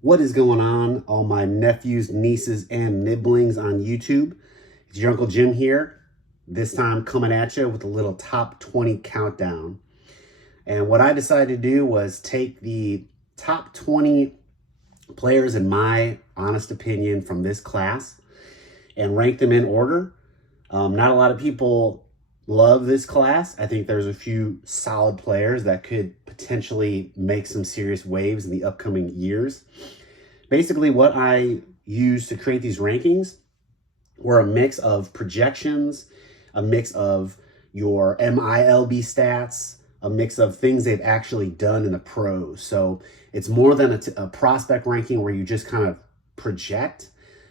What is going on, all my nephews, nieces, and nibblings on YouTube? It's your Uncle Jim here, this time coming at you with a little top 20 countdown. And what I decided to do was take the top 20 players, in my honest opinion, from this class and rank them in order. Not a lot of people love this class. I think there's a few solid players that could potentially make some serious waves in the upcoming years. Basically, what I used to create these rankings were a mix of projections, a mix of your MILB stats, a mix of things they've actually done in the pros. So it's more than a prospect ranking where you just kind of project.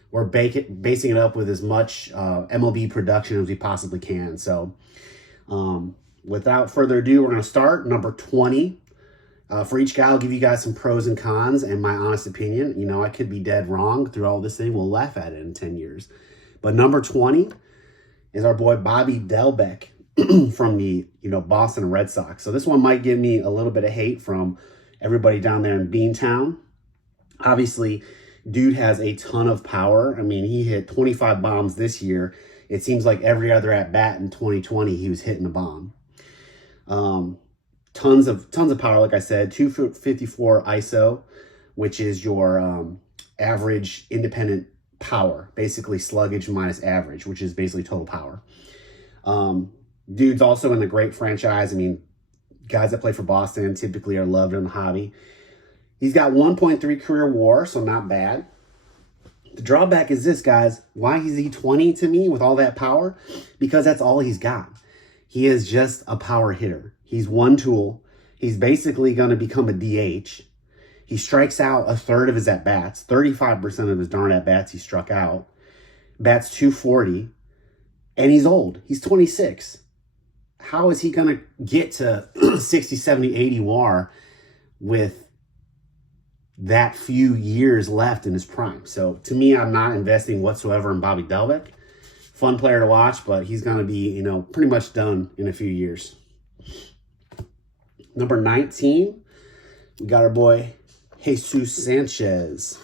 We're basing it up with as much MLB production as we possibly can. So without further ado, we're going to start number 20. For each guy, I'll give you guys some pros and cons and my honest opinion. You know, I could be dead wrong through all this thing. We'll laugh at it in 10 years. But number 20 is our boy Bobby Dalbec from the, Boston Red Sox. So this one might give me a little bit of hate from everybody down there in Beantown. Obviously, dude has a ton of power. I mean, he hit 25 bombs this year. It seems like every other at-bat in 2020, he was hitting a bomb. Tons of power, like I said. 254 ISO, which is your average independent power, basically sluggage minus average, which is basically total power. Dude's also in a great franchise. I mean, guys that play for Boston typically are loved in the hobby. He's got 1.3 career WAR, so not bad. The drawback is this, guys. Why is he 20 to me with all that power? Because that's all he's got. He is just a power hitter. He's one tool. He's basically going to become a DH. He strikes out a third of his at-bats. 35% of his darn at-bats he struck out. Bats 240. And he's old. He's 26. How is he going to get to 60, 70, 80 WAR with that few years left in his prime? So to me, I'm not investing whatsoever in Bobby Dalbec. Fun player to watch, but he's going to be, pretty much done in a few years. Number 19, we got our boy Jesus Sanchez.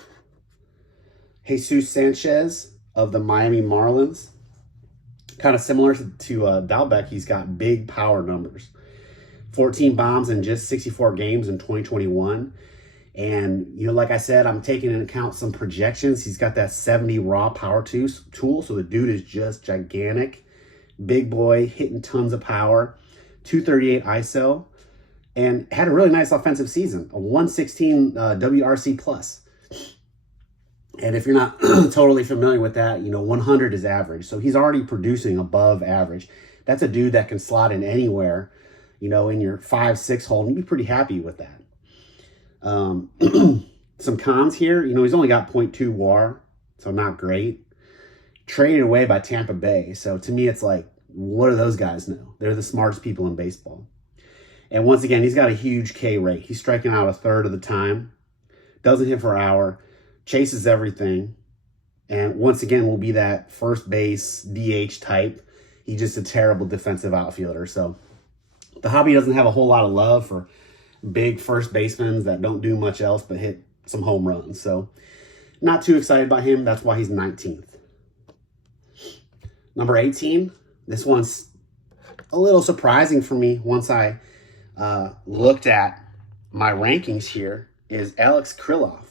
Jesus Sanchez of the Miami Marlins. Kind of similar to Dalbec, he's got big power numbers. 14 bombs in just 64 games in 2021. And, like I said, I'm taking into account some projections. He's got that 70 raw power tool. So the dude is just gigantic. Big boy, hitting tons of power. 238 ISO. And had a really nice offensive season. A 116 WRC plus. And if you're not totally familiar with that, 100 is average. So he's already producing above average. That's a dude that can slot in anywhere, in your 5-6 hole. And you'd be pretty happy with that. Some cons here, he's only got 0.2 WAR, so not great. Traded away by Tampa Bay. So to me, it's like, what do those guys know? They're the smartest people in baseball. And once again, he's got a huge K rate. He's striking out a third of the time. Doesn't hit for hour. Chases everything. And once again, will be that first base DH type. He's just a terrible defensive outfielder. So the hobby doesn't have a whole lot of love for big first basemen that don't do much else but hit some home runs. So not too excited about him. That's why he's 19th. Number 18. This one's a little surprising for me once I looked at my rankings here, is Alex Kirilloff.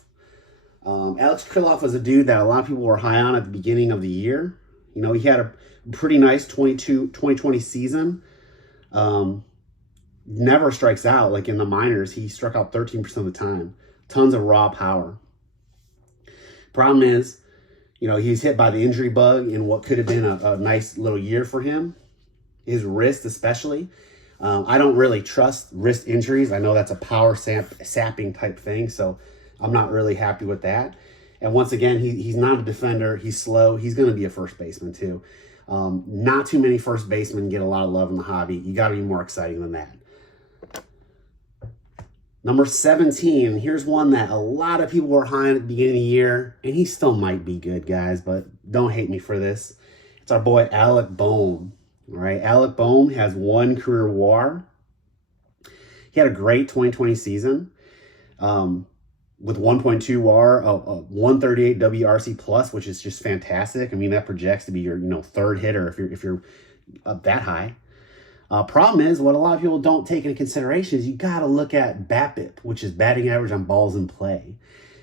Alex Kirilloff was a dude that a lot of people were high on at the beginning of the year. He had a pretty nice 2020 season. Never strikes out. Like in the minors, he struck out 13% of the time. Tons of raw power. Problem is, he's hit by the injury bug in what could have been a nice little year for him. His wrist especially. I don't really trust wrist injuries. I know that's a power sapping type thing, so I'm not really happy with that. And once again, he's not a defender. He's slow. He's going to be a first baseman too. Not too many first basemen get a lot of love in the hobby. You got to be more exciting than that. Number 17, here's one that a lot of people were high on at the beginning of the year, and he still might be good, guys, but don't hate me for this. It's our boy Alec Bohm. All right, Alec Bohm has 1 career WAR. He had a great 2020 season. with 1.2 WAR, a 138 WRC plus, which is just fantastic. I mean, that projects to be your, third hitter if you're up that high. Problem is, what a lot of people don't take into consideration is you got to look at BABIP, which is batting average on balls in play.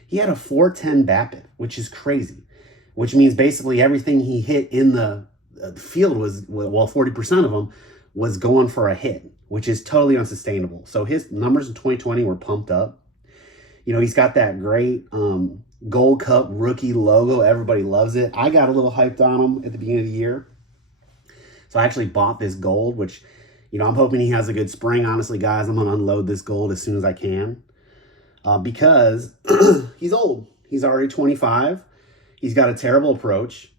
He had a 410 BABIP, which is crazy, which means basically everything he hit in the field was, well, 40% of them was going for a hit, which is totally unsustainable. So his numbers in 2020 were pumped up. He's got that great Gold Cup rookie logo. Everybody loves it. I got a little hyped on him at the beginning of the year. So I actually bought this gold, which, I'm hoping he has a good spring. Honestly, guys, I'm going to unload this gold as soon as I can because he's old. He's already 25. He's got a terrible approach,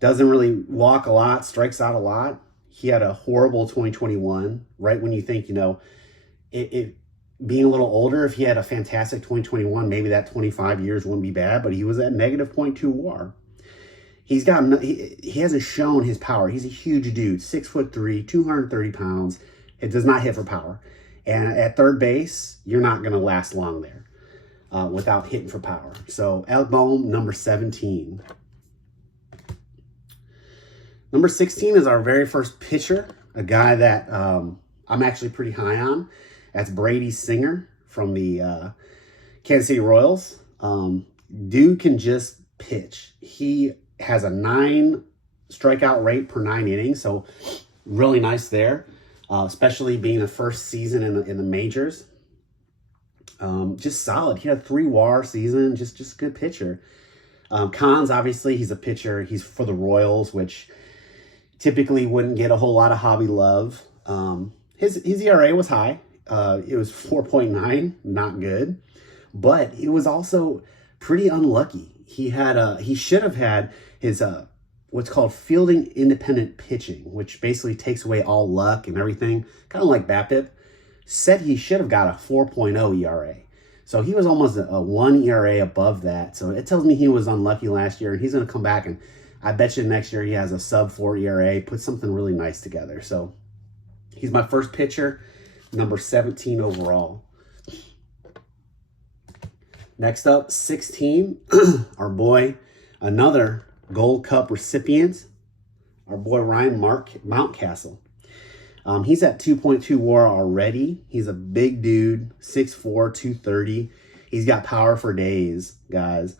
doesn't really walk a lot, strikes out a lot. He had a horrible 2021, right when you think, being a little older, if he had a fantastic 2021, maybe that 25 years wouldn't be bad, but he was at negative 0.2 WAR. He hasn't shown his power. He's a huge dude, 6'3", 230 pounds. It does not hit for power. And at third base, you're not going to last long there without hitting for power. So Album number 17. Number 16 is our very first pitcher, a guy that I'm actually pretty high on. That's Brady Singer from the Kansas City Royals. Dude can just pitch. He has a 9 strikeout rate per 9 innings, so really nice there, especially being the first season in the majors. Just solid. He had a 3 WAR season, just good pitcher. Cons, obviously, he's a pitcher. He's for the Royals, which typically wouldn't get a whole lot of hobby love. His ERA was high. It was 4.9, not good, but it was also pretty unlucky. He should have had his what's called fielding independent pitching, which basically takes away all luck and everything, kind of like BABIP. Said he should have got a 4.0 ERA. So he was almost a 1 ERA above that. So it tells me he was unlucky last year, and he's going to come back, and I bet you next year he has a sub 4 ERA, put something really nice together. So he's my first pitcher. Number 17 overall. Next up, 16, our boy, another Gold Cup recipient, our boy Ryan Mountcastle. He's at 2.2 WAR already. He's a big dude, 6'4", 230. He's got power for days, guys.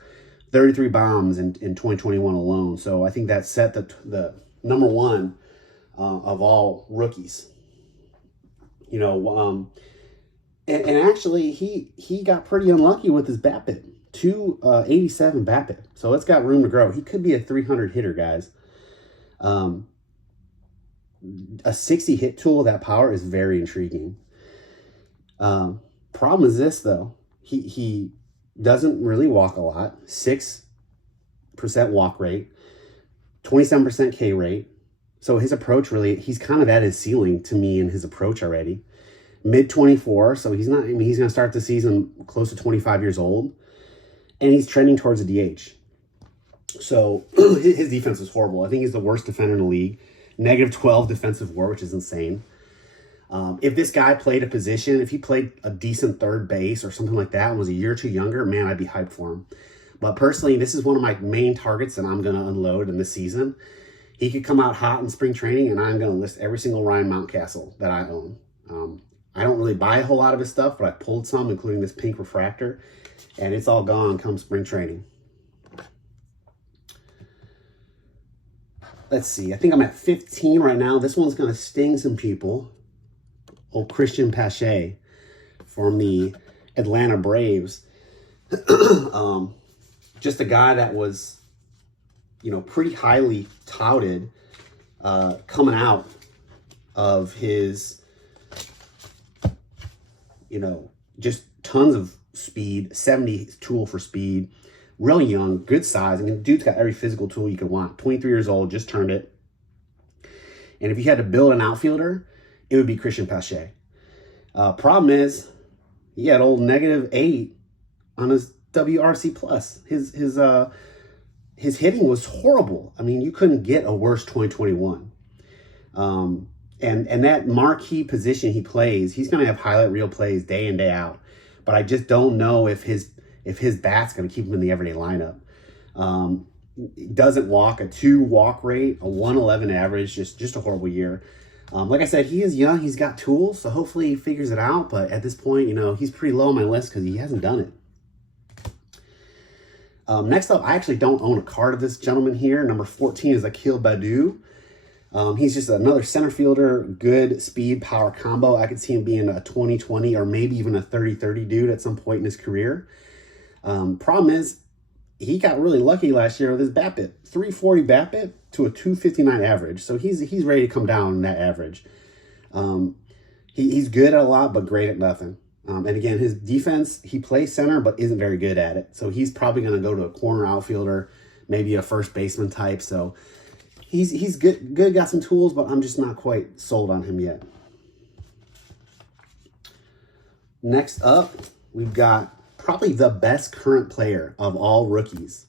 33 bombs in 2021 alone. So I think that set the number one of all rookies. And actually he got pretty unlucky with his BABIP, 287 BABIP. So it's got room to grow. He could be a 300 hitter, guys. A 60 hit tool with that power is very intriguing. Problem is this though, he doesn't really walk a lot. 6% walk rate, 27% K rate. So his approach he's kind of at his ceiling to me in his approach already. Mid 24, so he's going to start the season close to 25 years old. And he's trending towards a DH. So his defense is horrible. I think he's the worst defender in the league. Negative 12 defensive WAR, which is insane. If this guy played a position, if he played a decent third base or something like that and was a year or two younger, man, I'd be hyped for him. But personally, this is one of my main targets that I'm going to unload in this season. He could come out hot in spring training, and I'm going to list every single Ryan Mountcastle that I own. I don't really buy a whole lot of his stuff, but I pulled some, including this pink refractor, and it's all gone come spring training. Let's see. I think I'm at 15 right now. This one's going to sting some people. Old Christian Pache from the Atlanta Braves. Just a guy that was, pretty highly touted coming out of his, just tons of speed, 70 tool for speed, really young, good size. I mean, dude's got every physical tool you could want. 23 years old, just turned it. And if you had to build an outfielder, it would be Christian Pache. Problem is, he had old -8 on his WRC plus. His hitting was horrible. I mean, you couldn't get a worse 2021. And that marquee position he plays, he's going to have highlight reel plays day in, day out. but I just don't know if his bat's going to keep him in the everyday lineup. He doesn't walk, a 2 walk rate, a 111 average, just a horrible year. Like I said, he is young, he's got tools, so hopefully he figures it out, but at this point, you know, he's pretty low on my list because he hasn't done it. Next up, I actually don't own a card of this gentleman here. Number 14 is Akil Baddoo. He's just another center fielder, good speed power combo. I could see him being a 20-20 or maybe even a 30-30 dude at some point in his career. Problem is, he got really lucky last year with his BABIP, 340 BABIP to a 259 average. So he's ready to come down in that average. He's good at a lot, but great at nothing. And again, his defense, he plays center, but isn't very good at it. So he's probably going to go to a corner outfielder, maybe a first baseman type. So he's good, got some tools, but I'm just not quite sold on him yet. Next up, we've got probably the best current player of all rookies.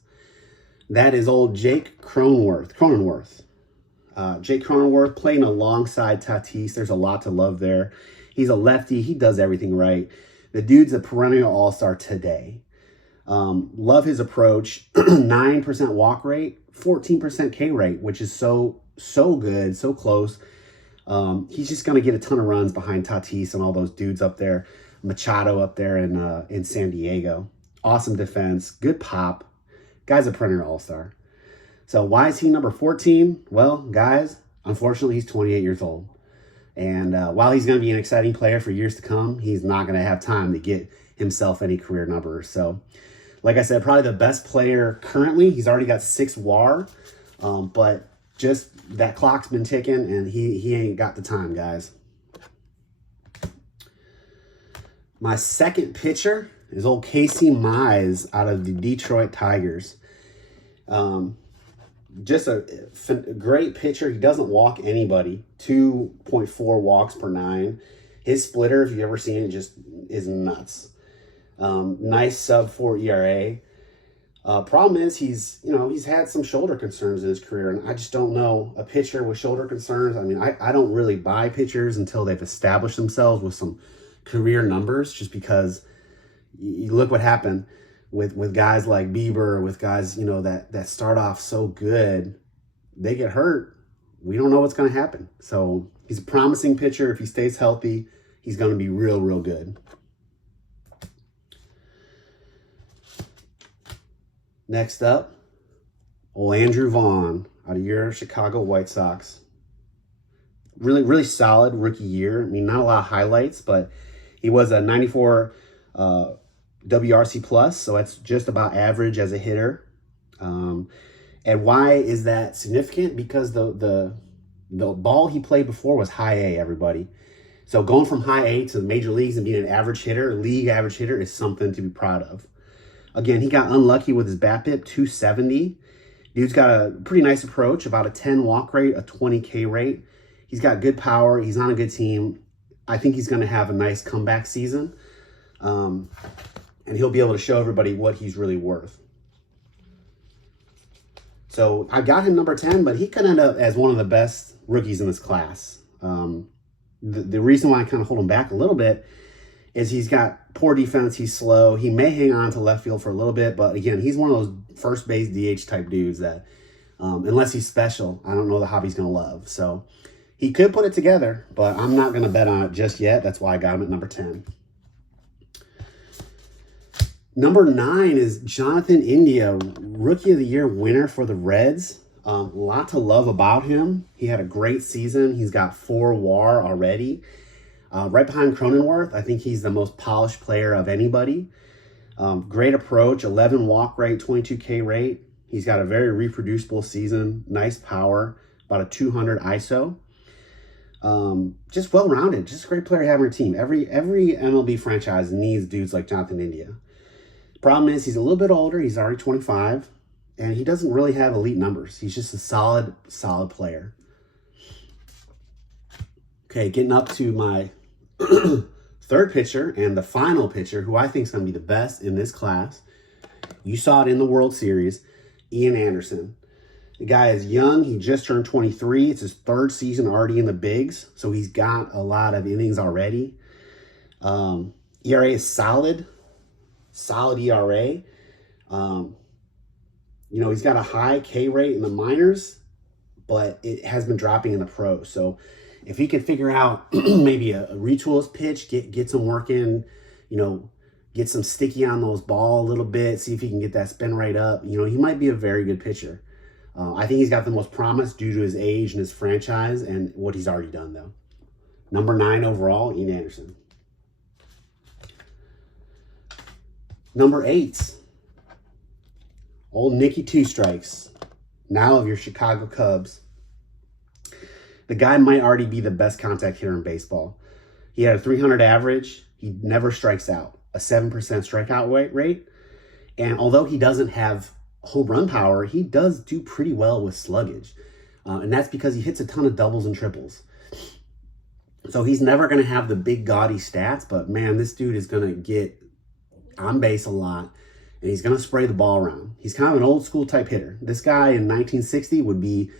That is old Jake Cronenworth. Jake Cronenworth playing alongside Tatis. There's a lot to love there. He's a lefty. He does everything right. The dude's a perennial all-star today. Love his approach. 9% walk rate, 14% K rate, which is so good, so close. He's just going to get a ton of runs behind Tatis and all those dudes up there. Machado up there in San Diego. Awesome defense, good pop. Guy's a perennial all-star. So why is he number 14? Well, guys, unfortunately, he's 28 years old. And while he's going to be an exciting player for years to come, he's not going to have time to get himself any career numbers. So, like I said, probably the best player currently. He's already got 6 WAR, but just that clock's been ticking, and he ain't got the time, guys. My second pitcher is old Casey Mize out of the Detroit Tigers. Just a great pitcher. He doesn't walk anybody. 2.4 walks per 9. His splitter, if you've ever seen it, just is nuts. Nice sub-4 ERA. Problem is he's had some shoulder concerns in his career, and I just don't know a pitcher with shoulder concerns. I mean, I don't really buy pitchers until they've established themselves with some career numbers, just because you look what happened with guys like Bieber, with guys, you know, that start off so good, they get hurt. We don't know what's going to happen. So he's a promising pitcher. If he stays healthy, he's going to be real, real good. Next up, old Andrew Vaughn out of your Chicago White Sox. Really, really solid rookie year. I mean, not a lot of highlights, but he was a 94 WRC plus, so that's just about average as a hitter. And why is that significant? Because the ball he played before was high A, everybody. So going from high A to the major leagues and being an average hitter, league average hitter, is something to be proud of. Again, he got unlucky with his BABIP, 270. Dude's got a pretty nice approach, about a 10 walk rate, a 20 K rate. He's got good power. He's on a good team. I think he's going to have a nice comeback season. And he'll be able to show everybody what he's really worth. So I got him number 10, but he could end up as one of the best rookies in this class. The reason why I kind of hold him back a little bit is he's got poor defense. He's slow. He may hang on to left field for a little bit, but again, he's one of those first base DH type dudes that, unless he's special, I don't know the hobby's going to love. So he could put it together, but I'm not going to bet on it just yet. That's why I got him at number 10. Number 9 is Jonathan India, Rookie of the Year winner for the Reds. A lot to love about him. He had a great season. He's got 4 WAR already. Right behind Cronenworth, I think he's the most polished player of anybody. Great approach, 11 walk rate, 22 K rate. He's got a very reproducible season, nice power, about a 200 ISO. Just well-rounded, just a great player to have on your team. Every MLB franchise needs dudes like Jonathan India. Problem is, he's a little bit older. He's already 25, and he doesn't really have elite numbers. He's just a solid player. Okay, getting up to my third pitcher and the final pitcher, who I think is going to be the best in this class. You saw it in the World Series, Ian Anderson. The guy is young. He just turned 23. It's his 3rd season already in the bigs, so he's got a lot of innings already. ERA is solid ERA. You know, he's got a high K rate in the minors, but it has been dropping in the pros. So if he can figure out maybe a retool his pitch, get some work in, you know, get some sticky on those ball a little bit, see if he can get that spin rate up, you know, he might be a very good pitcher. I think he's got the most promise due to his age and his franchise and what he's already done, though. Number 9 overall, Ian Anderson. Number 8, old Nicky Two Strikes, now of your Chicago Cubs. The guy might already be the best contact hitter in baseball. He had a 300 average. He never strikes out, a 7% strikeout rate. And although he doesn't have home run power, he does do pretty well with sluggage. And that's because he hits a ton of doubles and triples. So he's never going to have the big gaudy stats, but man, this dude is going to get on base a lot, and he's going to spray the ball around. He's kind of an old school type hitter. This guy in 1960 would be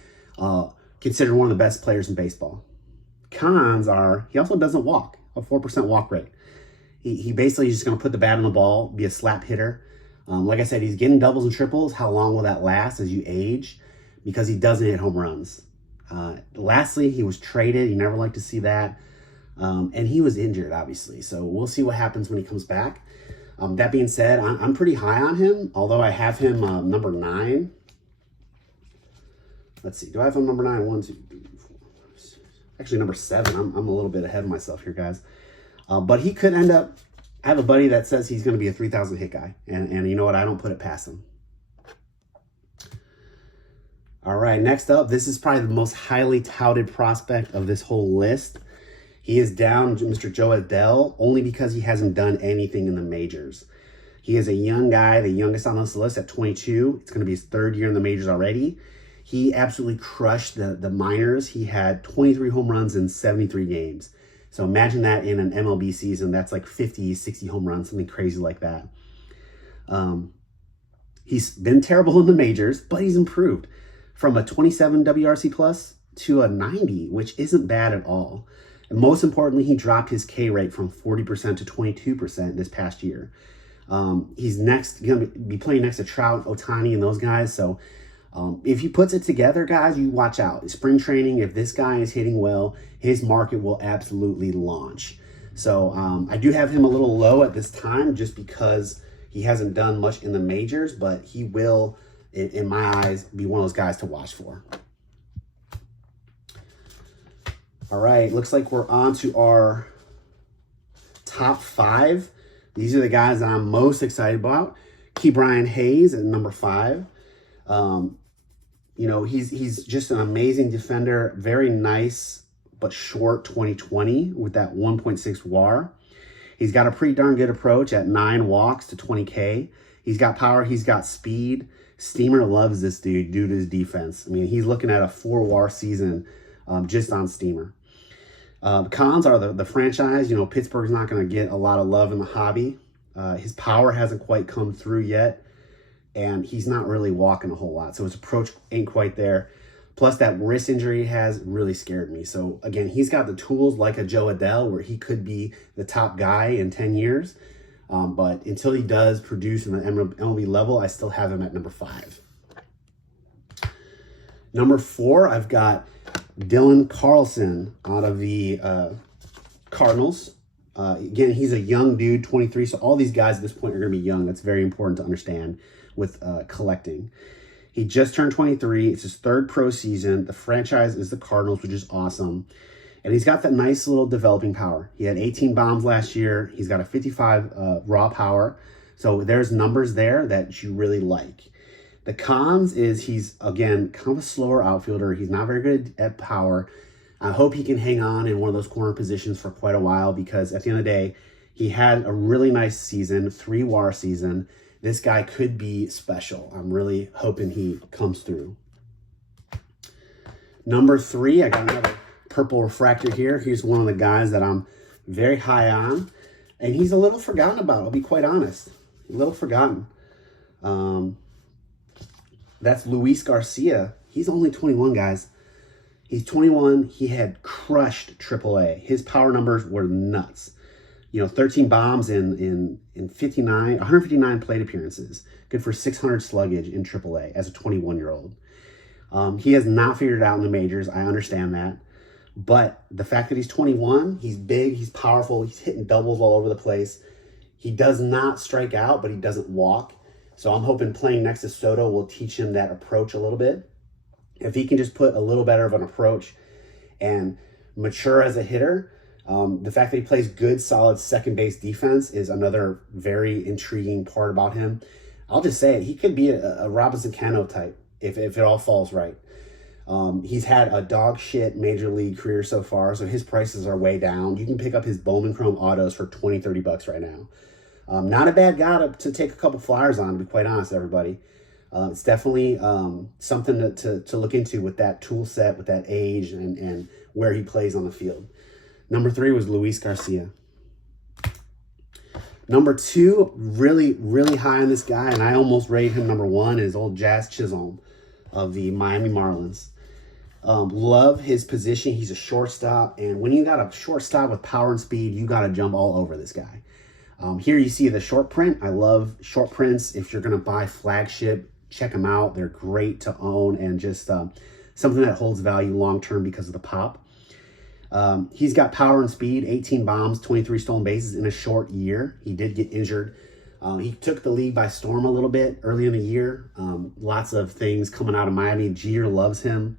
considered one of the best players in baseball. Cons are, he also doesn't walk, a 4% walk rate. He basically is just going to put the bat on the ball, be a slap hitter. Like I said, he's getting doubles and triples. How long will that last as you age? Because he doesn't hit home runs. Lastly, he was traded. You never like to see that. And he was injured, obviously. So we'll see what happens when he comes back. That being said, I'm pretty high on him, although I have him number 9. Let's see. Do I have him number 9? 1, 2, 3, 4, 5, 6. Actually, number 7. I'm a little bit ahead of myself here, guys. But he could end up, I have a buddy that says he's going to be a 3,000 hit guy. And you know what? I don't put it past him. All right, next up, this is probably the most highly touted prospect of this whole list. He is down Mr. Joe Adell only because he hasn't done anything in the majors. He is a young guy, the youngest on this list at 22. It's going to be his 3rd year in the majors already. He absolutely crushed the minors. He had 23 home runs in 73 games. So imagine that in an MLB season. That's like 50, 60 home runs, something crazy like that. He's been terrible in the majors, but he's improved from a 27 WRC plus to a 90, which isn't bad at all. And most importantly, he dropped his K rate from 40% to 22% this past year. He's next going to be playing next to Trout, Ohtani, and those guys. So if he puts it together, guys, you watch out. Spring training, if this guy is hitting well, his market will absolutely launch. So I do have him a little low at this time just because he hasn't done much in the majors, but he will, in my eyes, be one of those guys to watch for. All right, looks like we're on to our top 5. These are the guys that I'm most excited about. Ke'Bryan Hayes at number 5. You know, he's just an amazing defender, very nice but short 2020 with that 1.6 WAR. He's got a pretty darn good approach at 9 walks to 20K. He's got power, he's got speed. Steamer loves this dude due to his defense. I mean, he's looking at a 4 WAR season just on Steamer. Cons are the franchise. You know, Pittsburgh's not going to get a lot of love in the hobby. His power hasn't quite come through yet, and he's not really walking a whole lot. So his approach ain't quite there. Plus, that wrist injury has really scared me. So, again, he's got the tools like a Joe Adell where he could be the top guy in 10 years. But until he does produce in the MLB level, I still have him at number 5. Number 4, I've got Dylan Carlson out of the Cardinals. Again, he's a young dude, 23. So all these guys at this point are going to be young. That's very important to understand with collecting. He just turned 23. It's his 3rd pro season. The franchise is the Cardinals, which is awesome. And he's got that nice little developing power. He had 18 bombs last year. He's got a 55 raw power. So there's numbers there that you really like. The cons is he's, again, kind of a slower outfielder. He's not very good at power. I hope he can hang on in one of those corner positions for quite a while because at the end of the day, he had a really nice season, 3 WAR season. This guy could be special. I'm really hoping he comes through. Number 3, I got another purple refractor here. Here's one of the guys that I'm very high on. And he's a little forgotten about, I'll be quite honest. A little forgotten. That's Luis Garcia. He's only 21, guys. He's 21. He had crushed AAA. His power numbers were nuts. You know, 13 bombs in 159 plate appearances. Good for 600 sluggage in AAA as a 21-year-old. He has not figured it out in the majors. I understand that. But the fact that he's 21, he's big, he's powerful, he's hitting doubles all over the place. He does not strike out, but he doesn't walk. So I'm hoping playing next to Soto will teach him that approach a little bit. If he can just put a little better of an approach and mature as a hitter, the fact that he plays good, solid second base defense is another very intriguing part about him. I'll just say it. He could be a Robinson Cano type if it all falls right. He's had a dog shit major league career so far, so his prices are way down. You can pick up his Bowman Chrome autos for $20-$30 right now. Not a bad guy to take a couple flyers on, to be quite honest, everybody. It's definitely something to look into with that tool set, with that age, and where he plays on the field. Number 3 was Luis Garcia. Number 2, really, really high on this guy, and I almost rated him number 1, is old Jazz Chisholm of the Miami Marlins. Love his position. He's a shortstop, and when you got a shortstop with power and speed, you got to jump all over this guy. Here you see the short print. I love short prints. If you're going to buy flagship, check them out. They're great to own and just something that holds value long-term because of the pop. He's got power and speed, 18 bombs, 23 stolen bases in a short year. He did get injured. He took the league by storm a little bit early in the year. Lots of things coming out of Miami. Jeter loves him.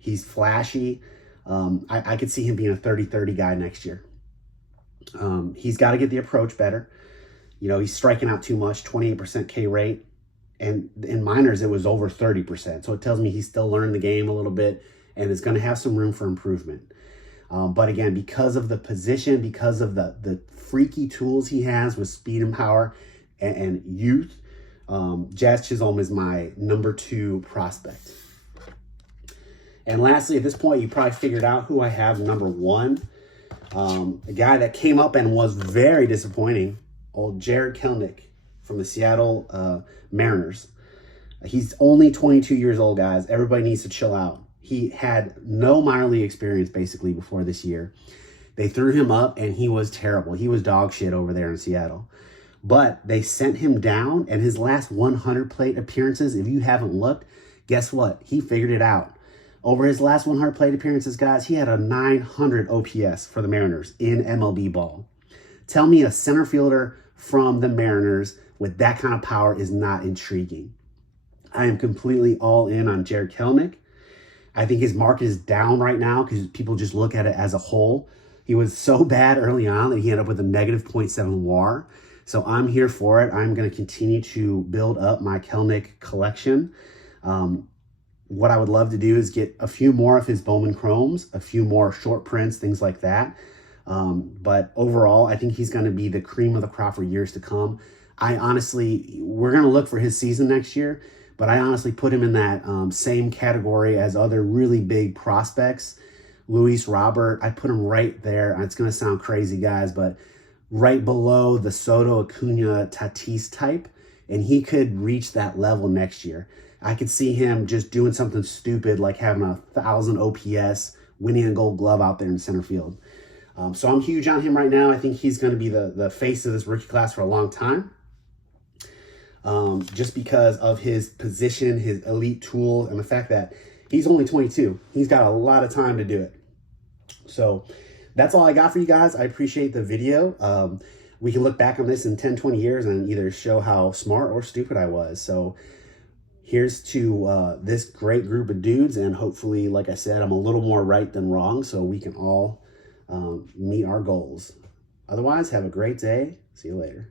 He's flashy. I could see him being a 30-30 guy next year. He's got to get the approach better. You know, he's striking out too much, 28% K rate. And in minors, it was over 30%. So it tells me he's still learning the game a little bit and is going to have some room for improvement. But again, because of the position, because of the freaky tools he has with speed and power and youth, Jazz Chisholm is my number 2 prospect. And lastly, at this point, you probably figured out who I have number 1. A guy that came up and was very disappointing, old Jarred Kelenic from the Seattle Mariners. He's only 22 years old, guys. Everybody needs to chill out. He had no minor league experience basically before this year. They threw him up and he was terrible. He was dog shit over there in Seattle. But they sent him down, and his last 100 plate appearances, if you haven't looked, guess what? He figured it out. Over his last 100 plate appearances, guys, he had a 900 OPS for the Mariners in MLB ball. Tell me a center fielder from the Mariners with that kind of power is not intriguing. I am completely all in on Jarred Kelenic. I think his market is down right now because people just look at it as a whole. He was so bad early on that he ended up with a negative 0.7 WAR. So I'm here for it. I'm going to continue to build up my Kelenic collection. What I would love to do is get a few more of his Bowman Chromes, a few more short prints, things like that. But overall, I think he's going to be the cream of the crop for years to come. We're going to look for his season next year, but I honestly put him in that same category as other really big prospects. Luis Robert, I put him right there. It's going to sound crazy, guys, but right below the Soto, Acuna, Tatis type, and he could reach that level next year. I could see him just doing something stupid like having 1,000 OPS, winning a Gold Glove out there in center field. So I'm huge on him right now. I think he's going to be the face of this rookie class for a long time. Just because of his position, his elite tool, and the fact that he's only 22. He's got a lot of time to do it. So that's all I got for you guys. I appreciate the video. We can look back on this in 10, 20 years and either show how smart or stupid I was. So here's to this great group of dudes. And hopefully, like I said, I'm a little more right than wrong so we can all meet our goals. Otherwise, have a great day. See you later.